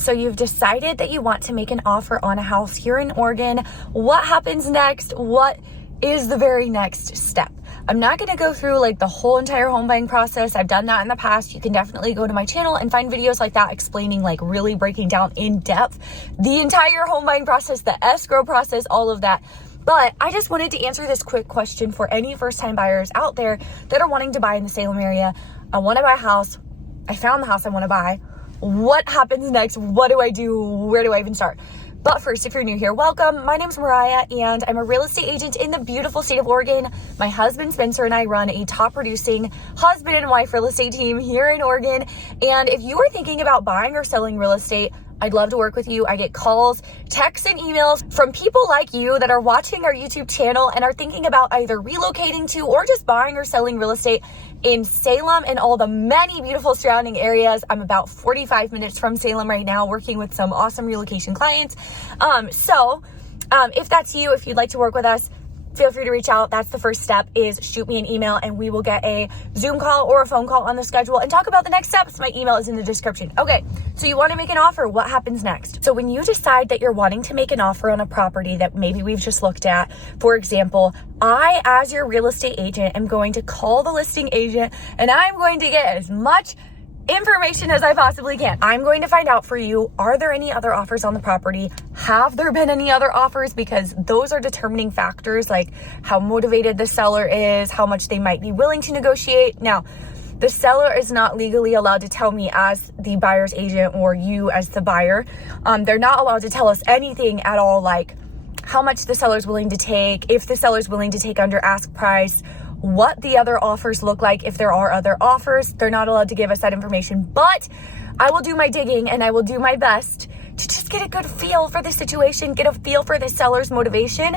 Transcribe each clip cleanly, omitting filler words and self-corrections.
So you've decided that you want to make an offer on a house here in Oregon. What happens next? What is the very next step? I'm not going to go through like the whole entire home buying process. I've done that in the past. You can definitely go to my channel and find videos like that explaining, like really breaking down in depth the entire home buying process, the escrow process, all of that. But I just wanted to answer this quick question for any first-time buyers out there that are wanting to buy in the Salem area. I want to buy a house. I found the house I want to buy. What happens next? What do I do? Where do I even start? But first, if you're new here, welcome. My name's Mariah, and I'm a real estate agent in the beautiful state of Oregon. My husband, Spencer, and I run a top-producing husband and wife real estate team here in Oregon. And if you are thinking about buying or selling real estate, I'd love to work with you. I get calls, texts, and emails from people like you that are watching our YouTube channel and are thinking about either relocating to or just buying or selling real estate in Salem and all the many beautiful surrounding areas. I'm about 45 minutes from Salem right now, working with some awesome relocation clients. If that's you, if you'd like to work with us, feel free to reach out. That's the first step, is shoot me an email and we will get a Zoom call or a phone call on the schedule and talk about the next steps. My email is in the description. Okay, so you want to make an offer. What happens next? So when you decide that you're wanting to make an offer on a property that maybe we've just looked at, for example, I, as your real estate agent, am going to call the listing agent and I'm going to get as much information as I possibly can. I'm going to find out for you, are there any other offers on the property? Have there been any other offers? Because those are determining factors, like how motivated the seller is, how much they might be willing to negotiate. Now, the seller is not legally allowed to tell me as the buyer's agent or you as the buyer. They're not allowed to tell us anything at all, like how much the seller's willing to take, if the seller's willing to take under ask price, what the other offers look like, if there are other offers. They're not allowed to give us that information, but I will do my digging and I will do my best to just get a good feel for the situation, get a feel for the seller's motivation,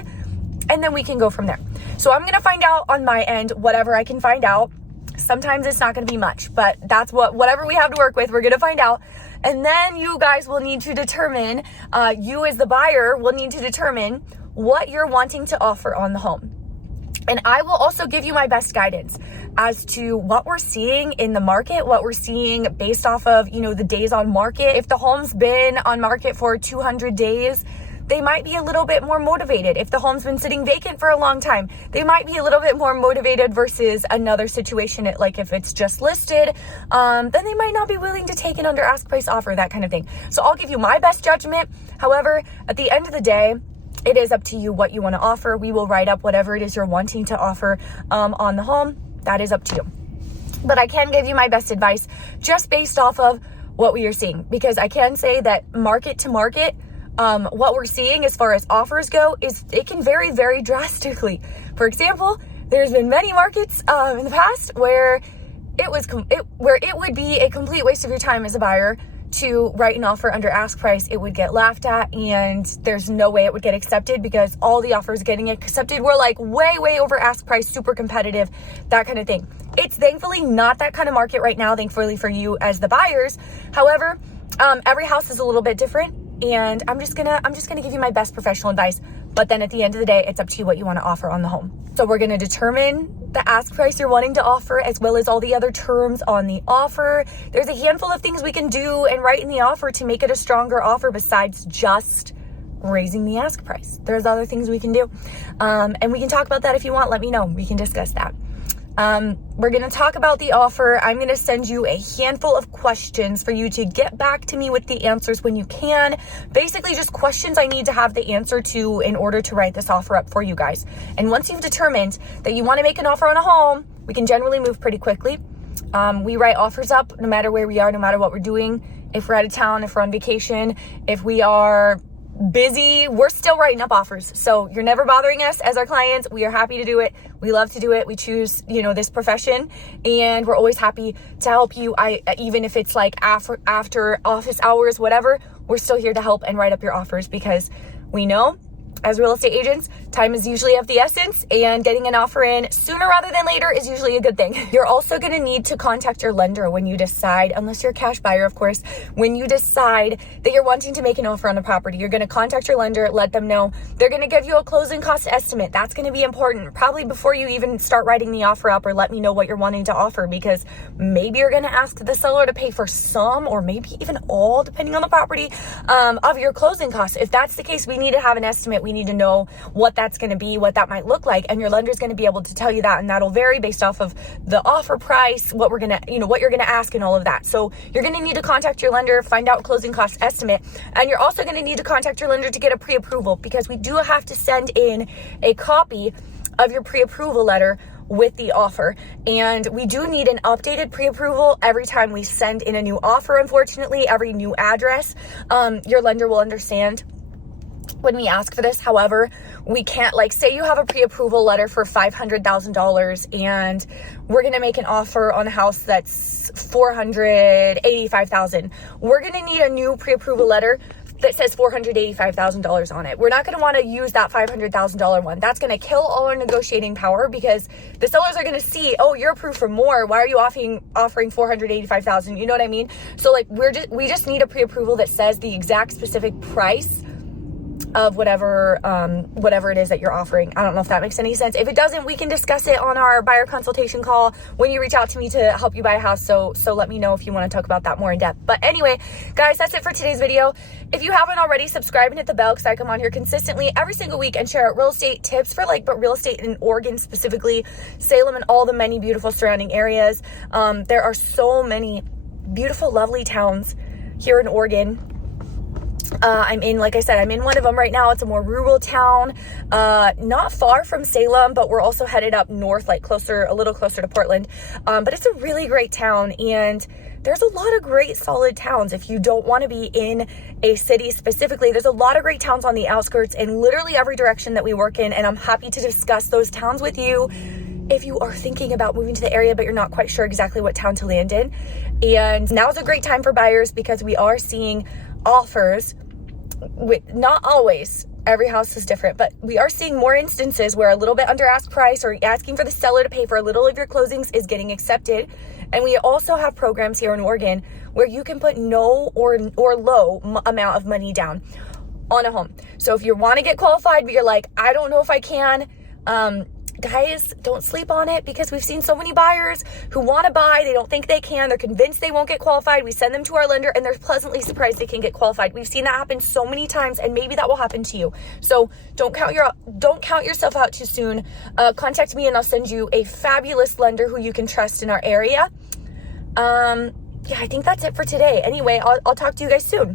and then we can go from there. So I'm going to find out on my end whatever I can find out. Sometimes it's not going to be much, but that's whatever we have to work with, we're going to find out. And then you guys will need to determine, you as the buyer will need to determine what you're wanting to offer on the home. And I will also give you my best guidance as to what we're seeing in the market, what we're seeing based off of, the days on market. If the home's been on market for 200 days, they might be a little bit more motivated. If the home's been sitting vacant for a long time, they might be a little bit more motivated versus another situation. Like if it's just listed, then they might not be willing to take an under ask price offer, that kind of thing. So I'll give you my best judgment. However, at the end of the day, it is up to you what you want to offer. We will write up whatever it is you're wanting to offer on the home. That is up to you. But I can give you my best advice just based off of what we are seeing, because I can say that market to market, what we're seeing as far as offers go is it can vary very drastically. For example, there's been many markets in the past where it would be a complete waste of your time as a buyer to write an offer under ask price. It would get laughed at and there's no way it would get accepted because all the offers getting accepted were like way over ask price, super competitive, that kind of thing. It's thankfully not that kind of market right now, thankfully for you as the buyers. However, every house is a little bit different, and I'm just gonna give you my best professional advice. But then at the end of the day, it's up to you what you want to offer on the home. So we're going to determine the ask price you're wanting to offer, as well as all the other terms on the offer. There's a handful of things we can do and write in the offer to make it a stronger offer besides just raising the ask price. There's other things we can do. And we can talk about that if you want. Let me know. We can discuss that. We're going to talk about the offer. I'm going to send you a handful of questions for you to get back to me with the answers when you can. Basically just questions I need to have the answer to in order to write this offer up for you guys. And once you've determined that you want to make an offer on a home, we can generally move pretty quickly. We write offers up no matter where we are, no matter what we're doing. If we're out of town, if we're on vacation, if we are busy, we're still writing up offers. So you're never bothering us as our clients. We are happy to do it. We love to do it. We choose, this profession, and we're always happy to help you. Even if it's like after office hours, whatever, we're still here to help and write up your offers because we know As real estate agents, time is usually of the essence, and getting an offer in sooner rather than later is usually a good thing. You're also going to need to contact your lender when you decide, unless you're a cash buyer, of course, when you decide that you're wanting to make an offer on the property, you're going to contact your lender, let them know. They're going to give you a closing cost estimate. That's going to be important, probably before you even start writing the offer up, or let me know what you're wanting to offer, because maybe you're going to ask the seller to pay for some, or maybe even all, depending on the property, of your closing costs. If that's the case, we need to have an estimate. We need to know what that's going to be, what that might look like, and your lender's going to be able to tell you that, and that'll vary based off of the offer price, what we're going to, what you're going to ask, and all of that. So you're going to need to contact your lender, find out closing cost estimate, and you're also going to need to contact your lender to get a pre-approval, because we do have to send in a copy of your pre-approval letter with the offer, and we do need an updated pre-approval every time we send in a new offer. Unfortunately, every new address, your lender will understand when we ask for this. However, we can't, like, say you have a pre-approval letter for $500,000 and we're going to make an offer on a house that's $485,000. We're going to need a new pre-approval letter that says $485,000 on it. We're not going to want to use that $500,000 one. That's going to kill all our negotiating power, because the sellers are going to see, oh, you're approved for more. Why are you offering $485,000? You know what I mean? So, like, we just need a pre-approval that says the exact specific price of whatever it is that you're offering. I don't know if that makes any sense. If it doesn't, we can discuss it on our buyer consultation call when you reach out to me to help you buy a house. So let me know if you want to talk about that more in depth. But anyway, guys, that's it for today's video. If you haven't already, subscribe and hit the bell, because I come on here consistently every single week and share real estate tips for, but real estate in Oregon specifically, Salem, and all the many beautiful surrounding areas. There are so many beautiful, lovely towns here in Oregon. Like I said, I'm in one of them right now. It's a more rural town, not far from Salem, but we're also headed up north, a little closer to Portland. But it's a really great town, and there's a lot of great solid towns. If you don't want to be in a city specifically, there's a lot of great towns on the outskirts in literally every direction that we work in. And I'm happy to discuss those towns with you if you are thinking about moving to the area, but you're not quite sure exactly what town to land in. And now's a great time for buyers, because we are seeing offers not always, every house is different, but we are seeing more instances where a little bit under ask price, or asking for the seller to pay for a little of your closings, is getting accepted. And we also have programs here in Oregon where you can put no or low amount of money down on a home. So if you want to get qualified, but you're like, I don't know if I can, guys, don't sleep on it, because we've seen so many buyers who want to buy, they don't think they can, they're convinced they won't get qualified. We send them to our lender and they're pleasantly surprised they can get qualified. We've seen that happen so many times, and maybe that will happen to you. So don't count yourself out too soon. Contact me and I'll send you a fabulous lender who you can trust in our area. Yeah, I think that's it for today. Anyway, I'll talk to you guys soon.